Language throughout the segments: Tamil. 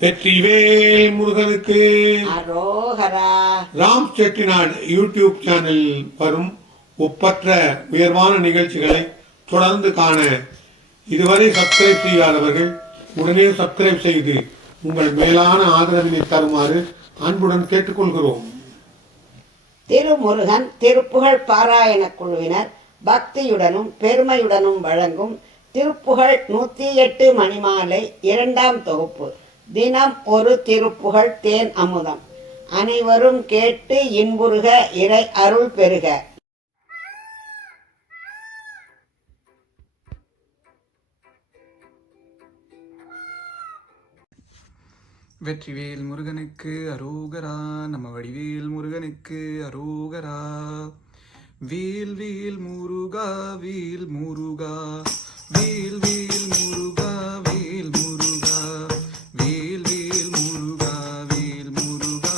வெற்றிவேல் முருகனுக்கு அரோகரா. ராம் செட்டிநாடு யூடியூப் சேனலில் வரும் ஒப்பற்ற உயர்வான நிகழ்ச்சிகளை தொடர்ந்து காண இதுவரை சப்ஸ்கிரைப் செய்யாதவர்கள் உடனே சப்ஸ்கிரைப் செய்து உங்கள் மேலான ஆதரவினை தருமாறு அன்புடன் கேட்டுக்கொள்கிறோம். திருமுருகன் திருப்புகழ் பாராயண குழுவினர் பக்தியுடனும் பெருமையுடனும் வழங்கும் திருப்புகழ் 108 மணிமாலை 2ஆம் தொகுப்பு. தினம் ஒரு திருப்புகழ் தேன் அமுதம். அனைவரும் கேட்டு இன்புறுக, இறை அருள் பெறுக. வெற்றிவேல் முருகனுக்கு அரோகரா. நம்ம வடிவேல் முருகனுக்கு அரோகரா. வேல் வேல் முருகா வேல் முருகா, வேல் வேல் முருகா வேல் முருகா, வேல் வேல் முருகா வேல் முருகா,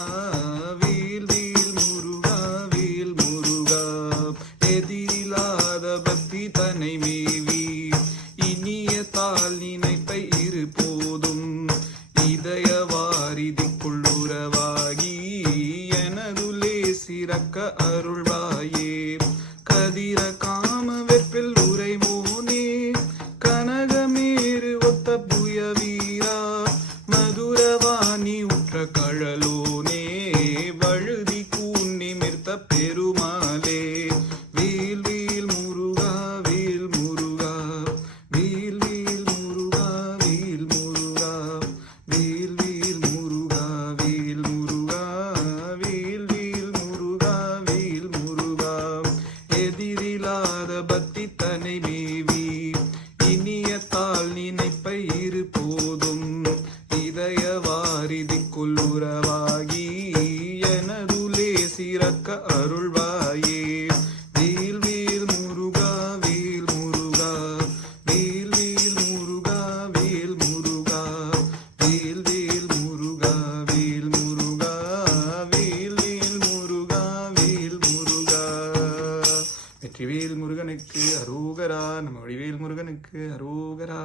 வேல் வேல் முருகா வேல் முருகா. எதிரில்லாத பக்தி தன்னை மேவி இனிய தாள் நினைப்பை இரு போதும் இதய வாரிதிக்குள் உறவாகி எனதுலே சிறக்க அருள்வாயே. கதிர காம வெற்பில் உரைமோனே, கனகமேறு ஒத்த புய வீரா, மதுரவாணி உற்ற கழலோனே, வழுதி கூண்ணி மிர்த்த பெருமாளே. வேல் வேல் முருகா வேல் முருகா, வேல் வேல் முருகா வேல் முருகா, வேல் வேல் முருகா வேல் முருகா, வேல் வேல் முருகா வேல் முருகா. எதிரில்லாத பக்தி தன்னை மேவி இனிய தாள் நினைப்பை இரு போதும் இதய வாரிதிக்குள் உறவாகி எனதுலே சிறக்க அருள்வாயே. வேல் வேல் முருகா வேல் முருகா, வேல் வேல் முருகா வேல் முருகா, வேல் வேல் முருகா வேல் முருகா, வேல் வேல் முருகா வேல் முருகா. வெற்றிவேல் முருகனுக்கு அரோகரா. நம்ம வடிவேல் முருகனுக்கு அரோகரா.